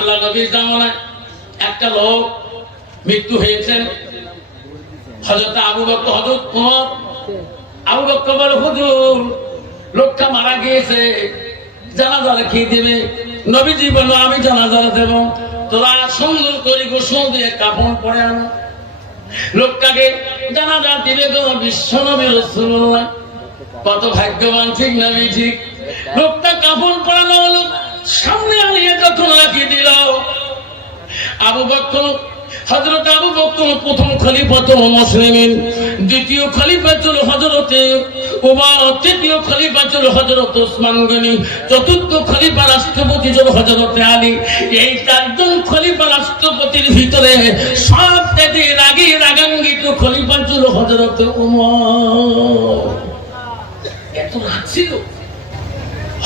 আল্লাহ নবীর জামানায় একটা লোক মৃত্যু হয়েছেন, হযরত আবু বকর, হযরত ওমর। আবু বকর বলে, হুজুর লোকটা মারা গিয়েছে, জানাজা রেখে দেবে। নবীজি বলল, আমি জানাজা দেব, তোরা সুন্দর করে গোসল দিয়ে কাফন পরে আনো। লোকটাকে জানাজা দিবে গো বিশ্ব নবী রাসূলুল্লাহ। কত ভাগ্যবান, ঠিক না ঠিক? লোকটা কাফন পরানো হলো, সামনে আনিয়ে যখন রাখি দিল, আবু বকর, হযরত আবু বকর প্রথম খলিফাতুল মুসলিমিন, দ্বিতীয় খলিফা ছিল হযরতে ওমর, তৃতীয় খলিফা ছিল হযরত ওসমান গনি, চতুর্থ খলিফা রাষ্ট্রপতি ছিল হযরতে আলী। এই চারজন খলিফা রাষ্ট্রপতির ভিতরে সবচেয়ে রাগান্বিত খলিফা ছিল হযরতে ওমর। এত রাগ ছিল।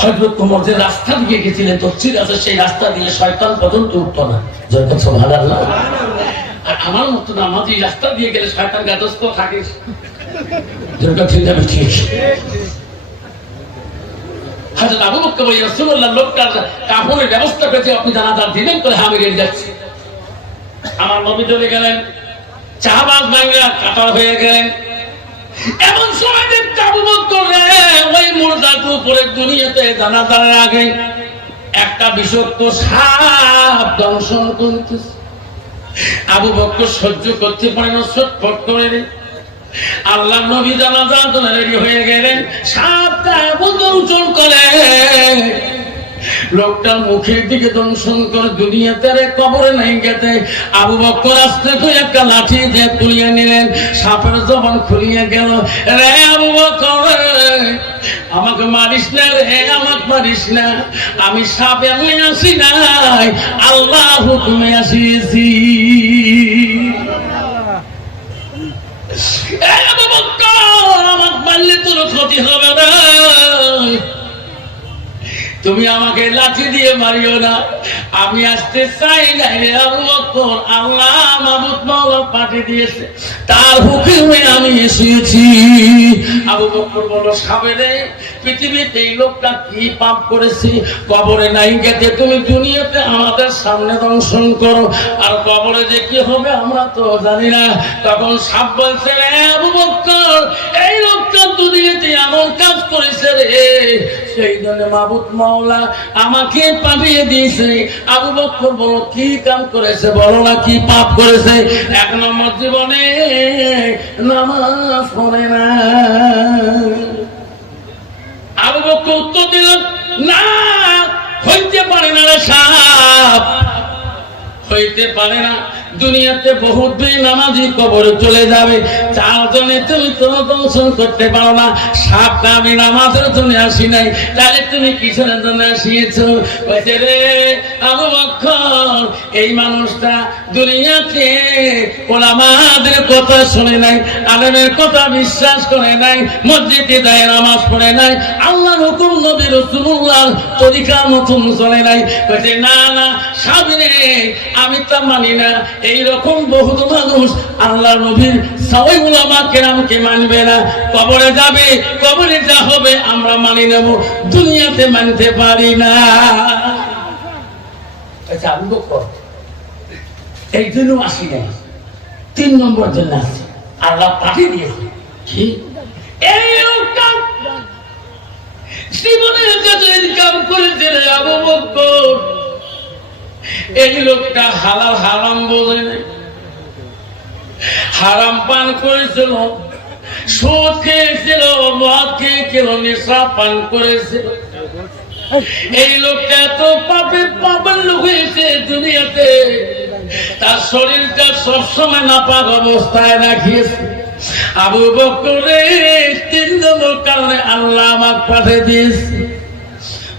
হযরত ওমর যে রাস্তা দিয়ে গেছিলেন তফসির আছে, সেই রাস্তা দিয়ে শয়তান পর্যন্ত উঠতো না। জয়কার সুবহানাল্লাহ। আর আমার মতো নামাজি রাস্তা দিয়ে গেলে শয়তান গাদস্ত থাকে। জয়কার ঠিক না ঠিক? হযরত আবু বকর বলে, রাসূলুল্লাহ লোকটার কাফনের ব্যবস্থা করেছে, আপনি জানাজা দিবেন? করে আমি রেডি যাচ্ছি। আমার নবী চলে গেলেন, চাবাস ভাঙা কাটার হয়ে গেলেন। এমন সময় দেখতে আবু বকর ওই মুর্দার উপরে দুনিয়াতে জানাজার আগে একটা বিষাক্ত সাপ দংশন করতেছে। আবু বকর সহ্য করতে পারে না, ছটফট করে রে। আল্লাহ নবী জানাজার জন্য রেডি হয়ে গেলেন, সাপটা দংশন করে, লোকটার মুখের দিকে দংশন করে দুনিয়াতে কবরে নাই গেতে। আবু বকর আস্তে করে একটা লাঠি দিয়ে তুলিয়ে নিলেন, সাপের জবান খুলিয়ে গেল। রে আবু বকর, আমাকে মারিস না রে, আমাকে মারিস না, আমি সাপ এমনি আসি নাই, আল্লাহ হুকুমে আসিয়েছি। আবু বকর, আমাকে মারলে তোর ক্ষতি হবে না, তুমি আমাকে লাঠি দিয়ে মারিও না, আমি আসতে চাই নাই রে আবু বকর, আল্লাহ মাবুদ মাওলা পাঠিয়ে দিয়েছে, তার হুকুমে আমি এসেছি। আবু বকর বলল, সাবেরে পৃথিবীতে এই লোকটা কি পাপ করেছে, কবরে নাই গেতে তুমি দুনিয়াতে আমাদের সামনে দংশন করো, আর কবরে যে কি হবে আমরা তো জানি না। তখন সাপ বলছে, রে আবু বকর, এই লোকটা দুনিয়াতে এমন কাজ করেছে রে, সেই জন্য মাবুদ মাওলা আমাকে পাঠিয়ে দিয়েছে। আবু বকর বলো, কি কাম করেছে বলো না, কি পাপ করেছে? এক নম্বর, জীবনে নামাজ পড়ে না। আবু বকর উত্তর দিল, না, হইতে পারে না রে সাপ, হইতে পারে না। দুনিয়াতে বহুত বেনামাজি কবরে চলে যাবে, চারজনে তুমি কোনো দংশন করতে পারো না। সাপটা আমি নামাজের জন্য আসি নাই, তাহলে তুমি কিসের জন্য আসিয়েছো? বলছে, রে আবু বকর, এই মানুষটা দুনিয়াতে ওলামাদের কথা শুনে নাই, আলেমের কথা বিশ্বাস করে নাই, মসজিদে যায় নামাজ পড়ে নাই, আল্লাহর হুকুম নবী রাসূলুল্লাহর তরিকা মতন চলে নাই। বলছে, না না সাবিরে, আমি তা মানি না। এইরকম বহুত মানুষ আল্লাহ নবীর সবাই উলামা কেরামকে মানবে না, কবরে যাবে, কবরে যা হবে আমরা মানি নেব, দুনিয়াতে মানতে পারি না। আচ্ছা, আবু বকর এই জন্য আসি নাই, 3 নম্বর জন্য আসছে, আল্লাহ পাঠিয়ে দিয়েছে। কি এই লোকটা জীবনের যত ইনকাম করেছে রে আবু বকর, এই লোকটা হালাল হারাম বোঝে না, হারাম পান করেছিল, সুদ খেয়েছিল, মদ খেয়েছিল, নেশা পান করেছিল। এই লোকটা এত পাপের লোক হয়েছে দুনিয়াতে, তার শরীরটা সবসময় নাপাক অবস্থায় রাখিয়েছে। আবু বকরের 3 নম্বর কারণে আল্লাহ আমাকে পাঠিয়ে দিয়েছে।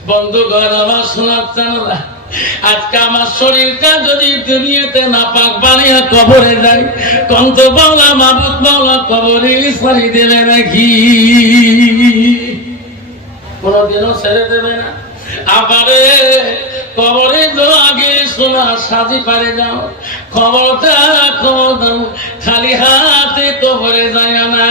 বন্ধুগণ, আমার শোনার জানা, আজকে আমার শরীরটা যদি দুনিয়াতে নাপাক বানিয়ে কবরে যায়, কন্ত বাংলা মাবুদ মাওলা কবরে ছাড়ি দেবে নাকি? কোনদিনও ছেড়ে দেবে না। আবারে কবরে আগে শোনা সাজি পারে যাও, খবরটা খালি হাতে কবরে যায় না।